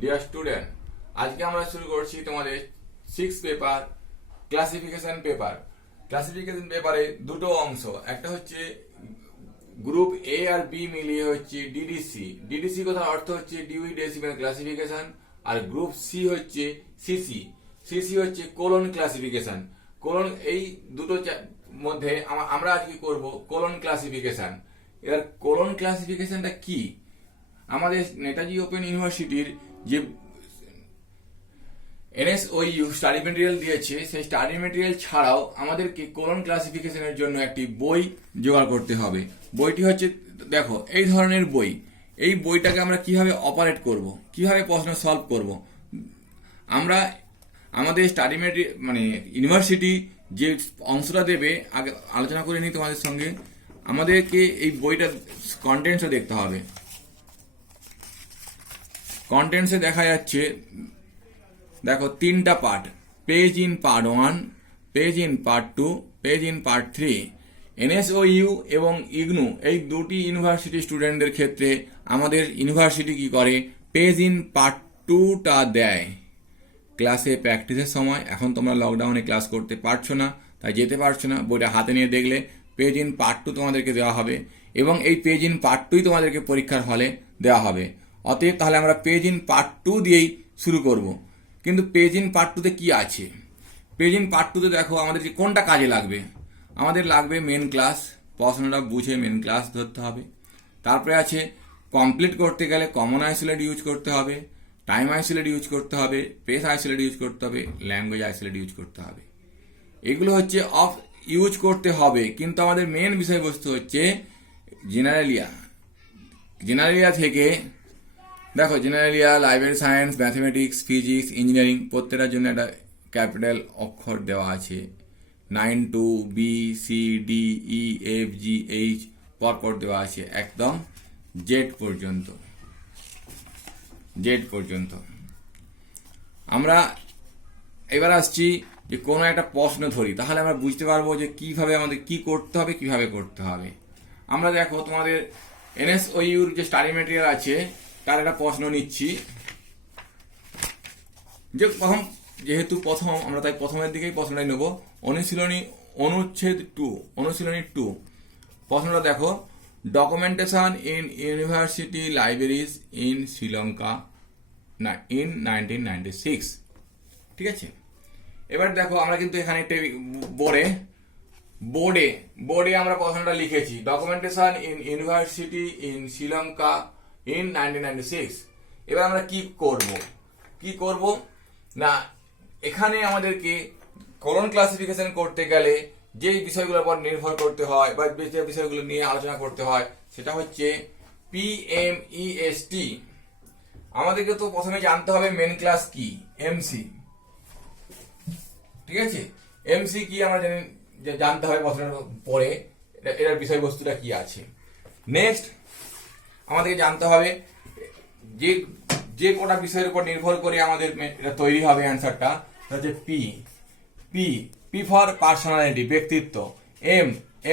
Dear student, আজকে আমরা শুরু করছি তোমাদের 6 পেপার ক্লাসিফিকেশন পেপার। ক্লাসিফিকেশন পেপারে দুটো অংশ, একটা হচ্ছে গ্রুপ এ আর বি মিলিয়ে হচ্ছে ডিডিসি। ডিডিসি কথার অর্থ হচ্ছে ডিউই ডেসিমেল ক্লাসিফিকেশন, আর গ্রুপ সি হচ্ছে সিসি। সিসি হচ্ছে কোলন ক্লাসিফিকেশন। কোলন, এই দুটো মধ্যে আমরা আজকে করব কোলন ক্লাসিফিকেশন। এর কোলন ক্লাসিফিকেশনটা কি? আমাদের নেতাজি ওপেন ইউনিভার্সিটির যে এনএসওইউ স্টাডি মেটেরিয়াল দিয়েছে, সেই স্টাডি মেটেরিয়াল ছাড়াও আমাদেরকে কোলন ক্লাসিফিকেশনের জন্য একটি বই জোগাড় করতে হবে। বইটি হচ্ছে, দেখো, এই ধরনের বই। এই বইটাকে আমরা কিভাবে অপারেট করব, কিভাবে প্রশ্ন সলভ করব, আমরা আমাদের স্টাডি মেটেরিয়াল মানে ইউনিভার্সিটি যে অংশটা দেবে আগে আলোচনা করে নিই তোমাদের সঙ্গে। আমাদেরকে এই বইটার কন্টেন্টসও দেখতে হবে। কন্টেন্টসে দেখা যাচ্ছে, দেখো, 3টা part: page in part 1, page in part 2, page in part 3। NSOU এবং ইগনু এই দুটি ইউনিভার্সিটি স্টুডেন্টদের ক্ষেত্রে আমাদের ইউনিভার্সিটি কি করে, পেজ ইন পার্ট 2টা দেয় ক্লাসে প্র্যাকটিসের সময়। এখন তোমরা লকডাউনে ক্লাস করতে পারছো না, তাই যেতে পারছো না, বইটা হাতে নিয়ে দেখলে পেজ ইন পার্ট 2 তোমাদেরকে দেওয়া হবে, এবং এই পেজ ইন পার্ট 2ই তোমাদেরকে পরীক্ষার হলে দেওয়া হবে। অতএব তাহলে আমরা পেজ ইন পার্ট 2 দিয়েই শুরু করব। কিন্তু পেজ ইন পার্ট 2তে কি আছে? পেজ ইন পার্ট 2তে দেখো আমাদের যে কোনটা কাজে লাগবে। আমাদের লাগবে মেন ক্লাস, পড়াশোনাটা বুঝে মেন ক্লাস ধরতে হবে। তারপরে আছে কমপ্লিট করতে গেলে কমন আইসোলেট ইউজ করতে হবে, টাইম আইসোলেট ইউজ করতে হবে, পেস আইসোলেট ইউজ করতে হবে, ল্যাঙ্গুয়েজ আইসোলেট ইউজ করতে হবে। এগুলো হচ্ছে অফ ইউজ করতে হবে, কিন্তু আমাদের মেন বিষয়বস্তু হচ্ছে জেনারেলিয়া। জেনারেলিয়া থেকে দেখো, generalia, library science, mathematics, physics, engineering প্রত্যেকটার জন্য একটা ক্যাপিটাল অক্ষর দেওয়া আছে। 9 to B, C, D, E, F, G, H পরপর দেওয়া আছে একদম জেড পর্যন্ত। জেড পর্যন্ত আমরা এবার আসছি যে কোনো একটা প্রশ্ন ধরি, তাহলে আমরা বুঝতে পারবো যে কিভাবে আমাদের কি করতে হবে, কিভাবে করতে হবে। আমরা দেখো, তোমাদের এনএসওইউর যে স্টাডি মেটেরিয়াল আছে তার একটা প্রশ্ন নিচ্ছি। যে যেহেতু প্রথম আমরা, তাই প্রথমের দিকেই প্রশ্নটাই নেব। অনুশীলনী অনুচ্ছেদ 2, অনুশীলনী 2 প্রশ্নটা দেখো, documentation in university libraries in Sri Lanka in 1996। ঠিক আছে, এবার দেখো আমরা কিন্তু এখানে একটা বোর্ডে আমরা প্রশ্নটা লিখেছি, documentation in university in Sri Lanka in 1996। এবার আমরা কি করব না, এখানে আমাদেরকে কোলন ক্লাসিফিকেশন করতে গেলে যে বিষয়গুলোর উপর নির্ভর করতে হয় বা যে বিষয়গুলো নিয়ে আলোচনা করতে হয় সেটা হচ্ছে পিএমইএসটি। আমাদেরকে তো প্রথমে জানতে হবে মেন ক্লাস কি, এমসি। ঠিক আছে, এমসি কি আমরা জানতে হবে প্রশ্নের পরে, এটার বিষয়বস্তুটা কি আছে। নেক্সট আমাদেরকে জানতে হবে যে কোটা বিষয়ের উপর নির্ভর করে আমাদের তৈরি হবে অ্যান্সারটা, হচ্ছে পি ফর পার্সোনালিটি, ব্যক্তিত্ব।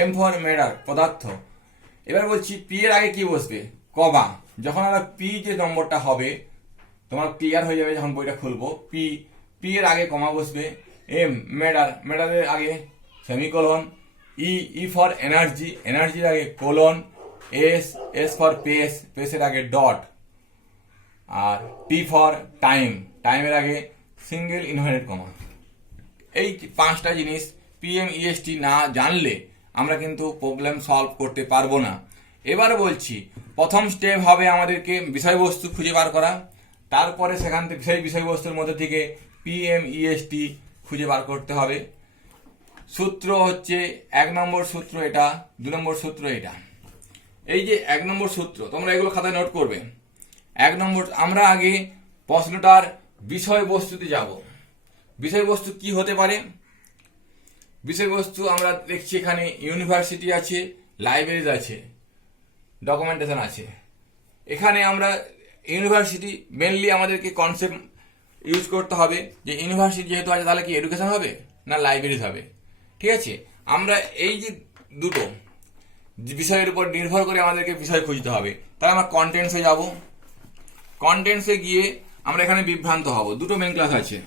এম ফর ম্যাটার, পদার্থ। এবার বলছি পি এর আগে কি বসবে, কমা। যখন আমরা পি যে নম্বরটা হবে, তোমার ক্লিয়ার হয়ে যাবে যখন বইটা খুলবো। পি এর আগে কমা বসবে। ম্যাটারের আগে সেমিকোলন। ই ফর এনার্জি, এনার্জির আগে কোলন। এস ফর পেসের আগে ডট। আর টি ফর টাইমের আগে সিঙ্গেল ইনভার্টেড কমা। এই 5টা জিনিস পিএমইএসটি না জানলে আমরা কিন্তু প্রবলেম সলভ করতে পারবো না। এবার বলছি, প্রথম স্টেপ হবে আমাদেরকে বিষয়বস্তু খুঁজে বার করা। তারপরে সেখান থেকে সেই বিষয়বস্তুর মধ্যে থেকে পিএমইএসটি খুঁজে বার করতে হবে। সূত্র হচ্ছে 1 নম্বর সূত্র এটা, 2 নম্বর সূত্র এটা। এই যে 1 নম্বর সূত্র, তোমরা এগুলো খাতায় নোট করবে। 1 নম্বর, আমরা আগে প্রশ্নটার বিষয়বস্তুতে যাব। বিষয়বস্তু কি হতে পারে? বিষয়বস্তু আমরা দেখছি এখানে ইউনিভার্সিটি আছে, লাইব্রেরিজ আছে, ডকুমেন্টেশন আছে। এখানে আমরা ইউনিভার্সিটি মেনলি আমাদেরকে কনসেপ্ট ইউজ করতে হবে যে ইউনিভার্সিটি যেহেতু আছে তাহলে কি এডুকেশন হবে না লাইব্রেরিজ হবে। ঠিক আছে, আমরা এই যে দুটো বিষয়ের উপর নির্ভর করে আমাদেরকে বিষয় খুঁজতে হবে। তাহলে আমরা কন্টেন্টসে যাব। কন্টেন্টসে গিয়ে আমরা এখানে বিভ্রান্ত হব। দুটো মেন ক্লাস আছে,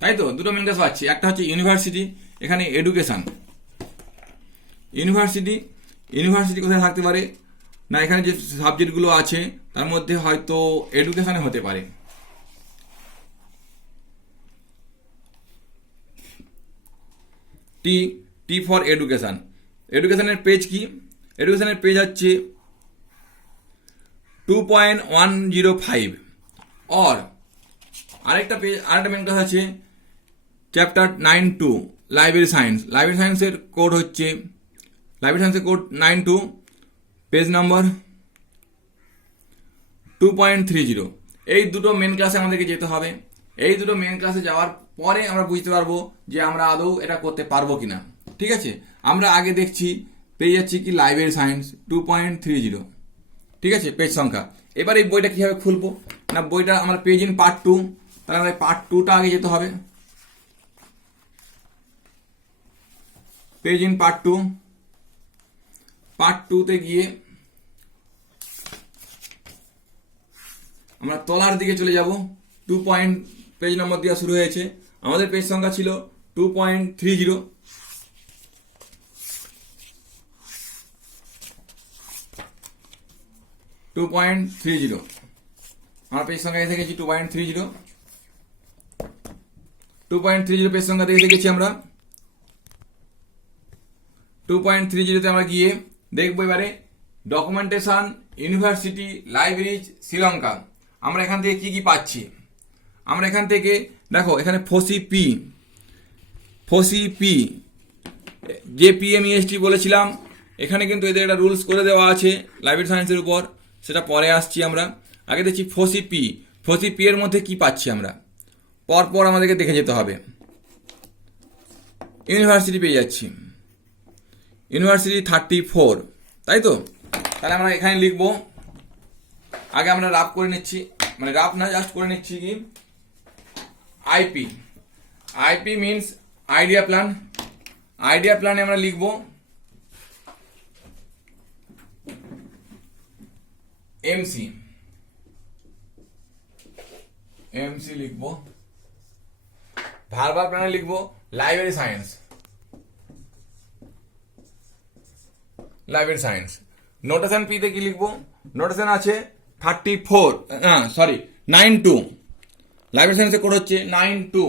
তাই তো? দুটো মেন ক্লাস পাচ্ছি। একটা হচ্ছে ইউনিভার্সিটি, এখানে এডুকেশন। ইউনিভার্সিটি, ইউনিভার্সিটি কোথায় থাকতে পারে না, এখানে যে সাবজেক্টগুলো আছে তার মধ্যে হয়তো এডুকেশনে হতে পারে। টি, টি ফর এডুকেশন। এডুকেশনের পেজ কি? এডুকেশনের পেজ হচ্ছে 2.105। और আরেকটা পেজ, আরেকটা মেন ক্লাস আছে চ্যাপ্টার 9.2 লাইব্রেরি সায়েন্স। লাইব্রেরি সায়েন্সের কোড হচ্ছে, লাইব্রেরি সায়েন্সের কোড 9.2, পেজ নম্বর 2.30। এই দুটো মেন ক্লাসে আমাদেরকে যেতে হবে। এই দুটো মেন ক্লাসে যাওয়ার পরে আমরা বুঝতে পারবো যে আমরা আদৌ এটা করতে পারবো কিনা। ঠিক আছে, আমরা আগে দেখছি পেয়ে যাচ্ছি কি লাইব্রেরি সায়েন্স 2.30। ঠিক আছে, পেজ সংখ্যা। এবার এই বইটা কিভাবে খুলবো না, বইটা আমার পেজ ইন পার্ট 2, তাহলে আমাদের পার্ট 2টা আগে যেতে হবে। পেজ ইন পার্ট 2, পার্ট 2তে গিয়ে আমরা তলার দিকে চলে যাব। 2 পয়েন্ট পেজ নম্বর দেওয়া শুরু হয়েছে। আমাদের পেজ সংখ্যা ছিল 2.30। আমার পেজ সংখ্যা এসে গেছি 2.30। 2.30 পেজ সংখ্যা দেখে গেছি আমরা। 2.30তে আমরা গিয়ে দেখবো এবারে ডকুমেন্টেশন, ইউনিভার্সিটি, লাইব্রেরি, শ্রীলঙ্কা। আমরা এখান থেকে কি কি পাচ্ছি? আমরা এখান থেকে দেখো, এখানে ফসি পি যে পিএমইএসটি বলেছিলাম, এখানে কিন্তু এদের একটা রুলস করে দেওয়া আছে লাইব্রেরি সায়েন্সের উপর, সেটা পরে আসছি আমরা। আগে দেখছি ফসি পি এর মধ্যে কি পাচ্ছি আমরা, পরপর আমাদেরকে দেখে যেতে হবে। ইউনিভার্সিটি পেয়ে যাচ্ছি, ইউনিভার্সিটি 34, তাই তো? তাহলে আমরা এখানে লিখবো, আগে আমরা রাফ করে নিচ্ছি, মানে রাফ না, জাস্ট করে নিচ্ছি কি IP means idea plan. Idea প্ল্যানে আমরা লিখবো এমসি লিখবো। ভার্বাল প্ল্যানে লিখবো লাইব্রেরি সায়েন্স। নোটেশন পিতে কি লিখবো? নোটেশন আছে 92। লাইব্রেরি সায়েন্সের কোড হচ্ছে 92।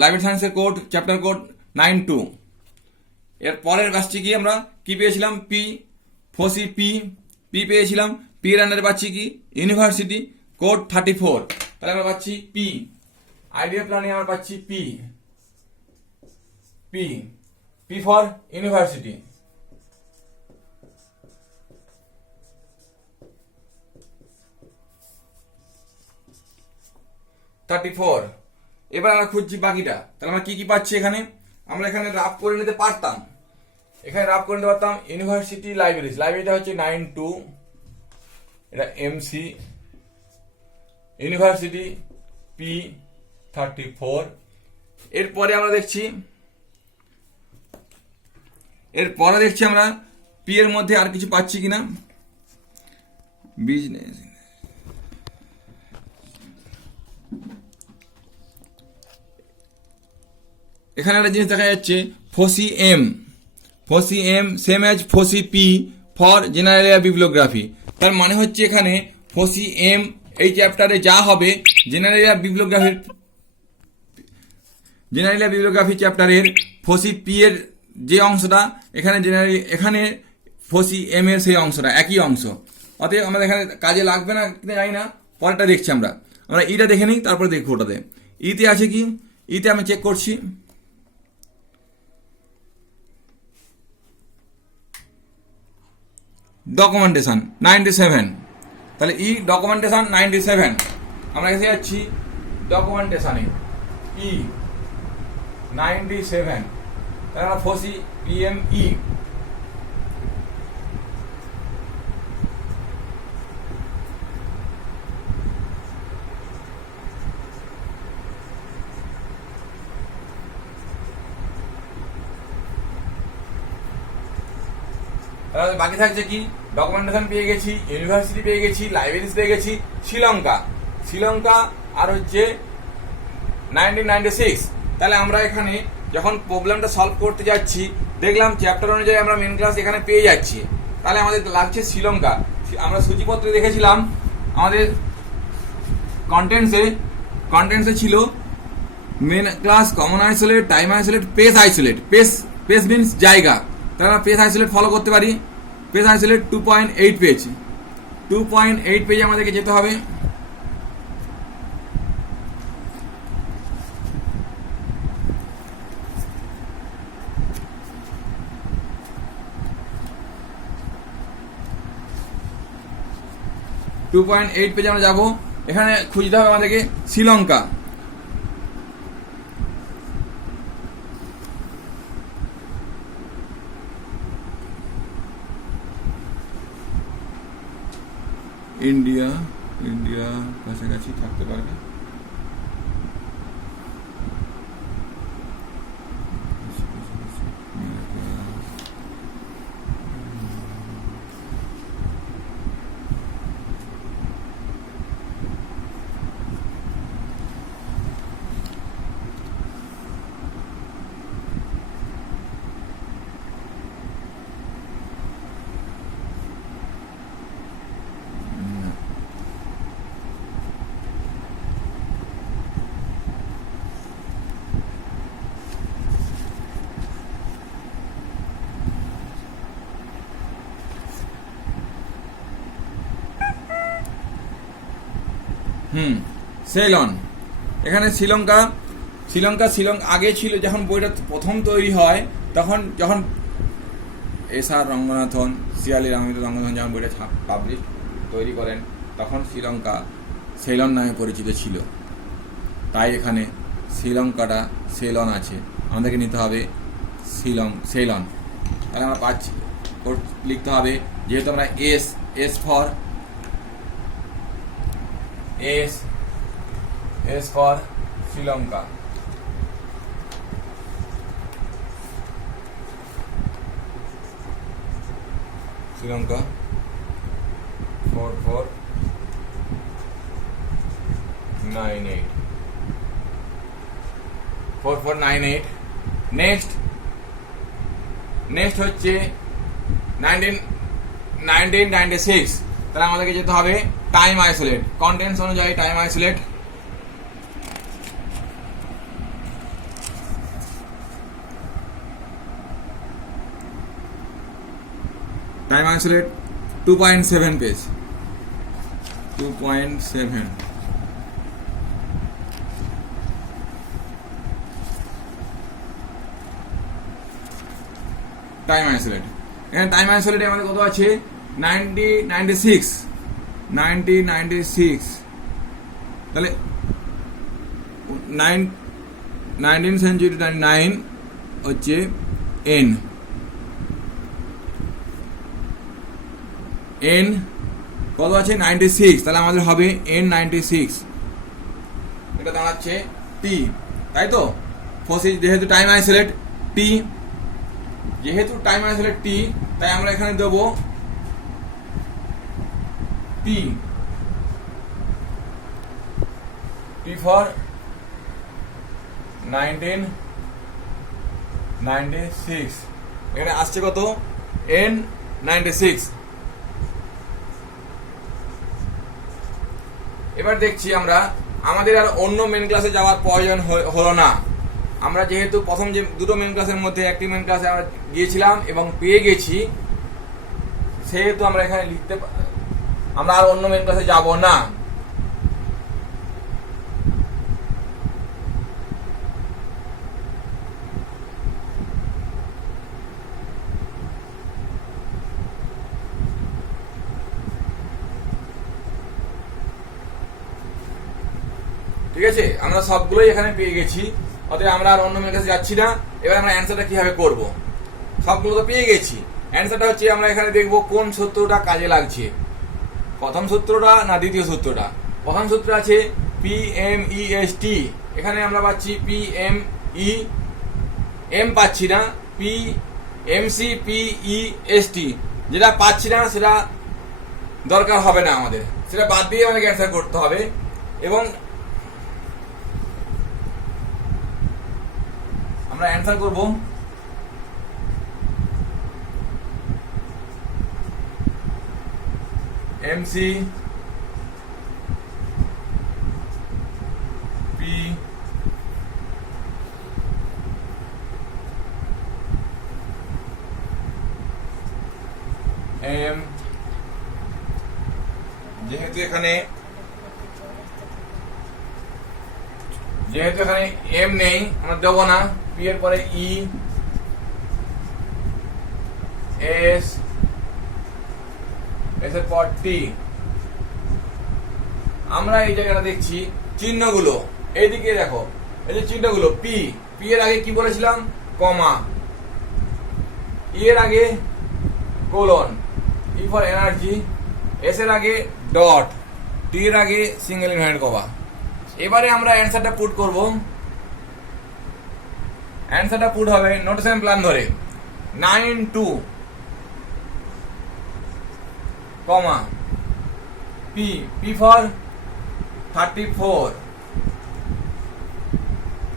লাইব্রেরি সায়েন্সের কোড, চ্যাপ্টার কোড 92। এর পরের কাজটি কি, আমরা কি পেয়েছিলাম? ফসি পি পেয়েছিলাম। পি এর আন্ডারে পাচ্ছি কি ইউনিভার্সিটি, কোড 34। তাহলে আমরা পাচ্ছি পি। আইডিয়া প্ল্যানে আমরা পাচ্ছি পি ফর ইউনিভার্সিটি। এবার আমরা খুঁজছি বাকিটা। তাহলে আমরা কি কি পাচ্ছি এখানে? আমরা এখানে রাফ করে নিতে পারতাম, ইউনিভার্সিটি লাইব্রেরিটা হচ্ছে 92, এটা এমসি, ইউনিভার্সিটি পি 34। এরপরে আমরা দেখছি, আমরা পি এর মধ্যে আর কিছু পাচ্ছি কিনা। বিজনেস, এখানে একটা জিনিস দেখা যাচ্ছে FC M same as FC P for general bibliography. তার মানে হচ্ছে এখানে ফসি এম এই চ্যাপ্টারে যা হবে, জেনারেল বিবলিওগ্রাফি চ্যাপ্টারের ফসি পি এর যে অংশটা, এখানে ফসি এম এর সেই অংশটা একই অংশ। অতএব আমাদের এখানে কাজে লাগবে না জানি না, পরেরটা দেখছি আমরা ইটা দেখে নিই, তারপরে দেখবো ওটাতে ইতে আছে কি। ইতে আমি চেক করছি, ডকুমেন্টেশন 97। তাহলে ডকুমেন্টেশন 97, আমরা এসে যাচ্ছি ডকুমেন্টেশনে 97। তাহলে আমরা ফসি পিএমই। বাকি থাকছে কি ডকুমেন্টেশন পেয়ে গেছি, ইউনিভার্সিটি পেয়ে গেছি, লাইব্রেরিজ পেয়ে গেছি, শ্রীলঙ্কা আর হচ্ছে 1996। তাহলে আমরা এখানে যখন প্রবলেমটা সলভ করতে যাচ্ছি দেখলাম চ্যাপ্টার অনুযায়ী আমরা মেন ক্লাস এখানে পেয়ে যাচ্ছি, তাহলে আমাদের লাগছে শ্রীলঙ্কা। আমরা সূচিপত্রে দেখেছিলাম আমাদের কন্টেন্টসে ছিল main class, common isolate, time isolate, space isolate. Space means জায়গা, তাহলে আমরা পেস আইসোলেট ফলো করতে পারি। পেস আইসোলেট 2.8 পেজ, 2.8 পেজে আমাদেরকে যেতে হবে। পেজে আমরা যাবো। এখানে খুঁজতে হবে আমাদেরকে শ্রীলঙ্কা। ইন্ডিয়া কাছাকাছি থাকতে পারবে। সেলন। এখানে শ্রীলঙ্কা আগে ছিল, যখন বইটা প্রথম তৈরি হয় যখন এস.আর. রঙ্গনাথন, সিয়ালি রামিত রঙ্গনাথন যখন বইটা পাবলিশ তৈরি করেন তখন শ্রীলঙ্কা সেলন নামে পরিচিত ছিল। তাই এখানে শ্রীলঙ্কাটা সেলন আছে, আমাদেরকে নিতে হবে সেলন। তাহলে আমরা পাচ্ছি লিখতে হবে, যেহেতু আমরা S for Sri Lanka. Sri Lanka 4498। Next হচ্ছে 1996। তাহলে আমাদেরকে যেতে হবে টাইম আইসোলেট, কন্টেন্টস অনুযায়ী time isolate. Time isolate 2.7 page, 2.7। Time isolate, এখানে টাইম আইসোলেটে আমাদের কত আছে? 1996। তাহলে 19th সেঞ্চুরি 9 হচ্ছে এন কত আছে? 96। তাহলে আমাদের হবে N96, এটা দাঁড়াচ্ছে টি, তাই তো? যেহেতু টাইম আইসোলেট টি, তাই আমরা এখানে দেবো টি ফর 1996। এখানে আসছে কত? N96। এবার দেখছি আমরা আমাদের আর অন্য মেন ক্লাসে যাওয়ার প্রয়োজন হলো না। আমরা যেহেতু প্রথম যে দুটো মেন ক্লাসের মধ্যে একটি মেন ক্লাসে আমরা গিয়েছিলাম এবং পেয়ে গেছি, সেহেতু আমরা এখানে আমরা আর অন্য মেন ক্লাসে যাব না। ঠিক আছে, আমরা সবগুলোই এখানে পেয়ে গেছি, অতএব আমরা আর অন্য মেন কাছে যাচ্ছি না। এবার আমরা অ্যান্সারটা কিভাবে করব? সবগুলো তো পেয়ে গেছি। অ্যান্সারটা হচ্ছে আমরা এখানে দেখব কোন সূত্রটা কাজে লাগছে, প্রথম সূত্রটা না দ্বিতীয় সূত্রটা। প্রথম সূত্র আছে PMEST, এখানে আমরা পাচ্ছি এম পাচ্ছি না, PMCPEST, যেটা পাচ্ছি না সেটা দরকার হবে না আমাদের, সেটা বাদ দিয়ে আমাদেরকে অ্যান্সার করতে হবে। এবং আমরা অ্যান্সার করব এমসি পি এম, যেহেতু এখানে এম নেই আমরা দেবো না, পি এর পরে ই, এস, এস এর পর টি। আমরা এই জায়গাটা দেখছি চিহ্নগুলো, এইদিকে দেখো এই যে চিহ্নগুলো, পি, পি এর আগে কি বলেছিলাম, কমা, ই এর আগে colon, E for energy, S এর আগে ডট, টি এর আগে সিঙ্গেল ইনভার্টেড কমা। এবারে আমরা অ্যান্সারটা পুট করব। অ্যান্সারটা পুট হবে নোটেশন প্ল্যান ধরে 9 2 comma P, P for 34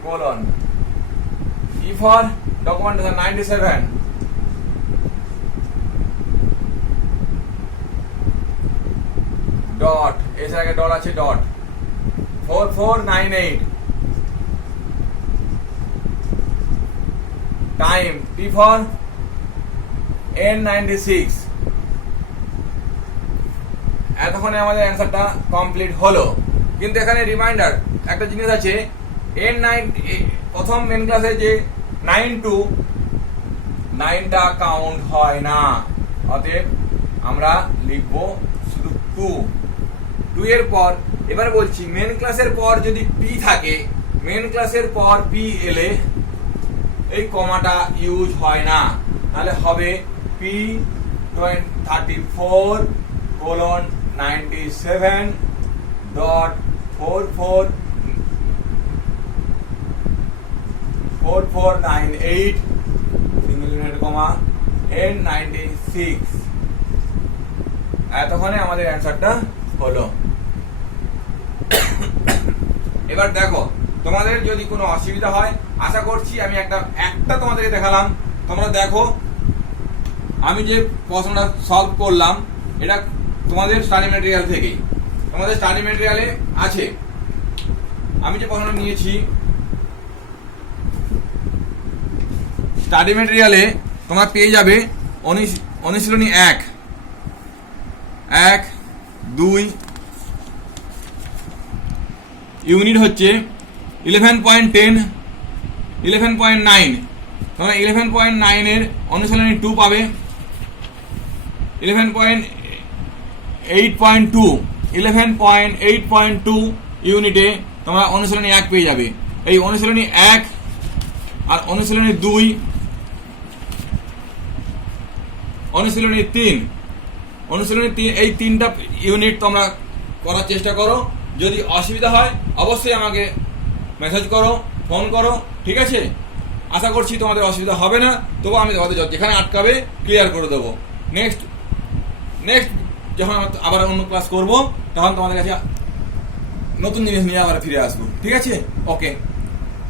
colon, E for documentation 97 dot, এর আগে ডট আছে dot, 4498 time, T for N96। এতক্ষণে আমাদের অ্যান্সারটা কমপ্লিট হলো। কিন্তু এখানে রিমাইন্ডার একটা জিনিস আছে, N9 প্রথম মেন ক্লাসে যে 9 2 9টা কাউন্ট হয় না, অতএব আমরা লিখবো শুধু 2 এর পর। এবার বলছি মেন ক্লাসের পর যদি পি থাকে, মেন ক্লাসের পর পি এলে এই কমাটা ইউজ হয় না, তাহলে হবে P 34 colon 97 dot 4498 single unit comma N96। এতক্ষণে আমাদের অ্যান্সারটা হলো। এবার দেখো তোমাদের যদি কোনো অসুবিধা হয়, আশা করছি আমি একটা তোমাদেরকে দেখালাম, তোমরা দেখো আমি যে প্রশ্নটা সলভ করলাম এটা তোমাদের স্টাডি ম্যাটেরিয়াল থেকেই, তোমাদের স্টাডি ম্যাটেরিয়ালে আছে। আমি যে প্রশ্নটা নিয়েছি স্টাডি ম্যাটেরিয়ালে তোমরা পেয়ে যাবে অনুশীলনী 1 2 ইউনিট হচ্ছে 11.10 11.9। তোমরা 11.9 এর অনুশীলনী 2 পাবে, 11.8.2 ইউনিটে তোমরা অনুশীলনী 1 পেয়ে যাবে। এই অনুশীলনী 1 আর অনুশীলনী 2, অনুশীলনী 3, এই 3টা ইউনিট তোমরা করার চেষ্টা করো। যদি অসুবিধা হয় অবশ্যই আমাকে মেসেজ করো, ফোন করো, ঠিক আছে? আশা করছি তোমাদের অসুবিধা হবে না, তবু আমি তোমাদের যেখানে আটকাবে ক্লিয়ার করে দেবো। নেক্সট যখন আবার অন্য ক্লাস করবো তখন তোমাদের কাছে নতুন জিনিস নিয়ে আবার ফিরে আসবো, ঠিক আছে? ওকে।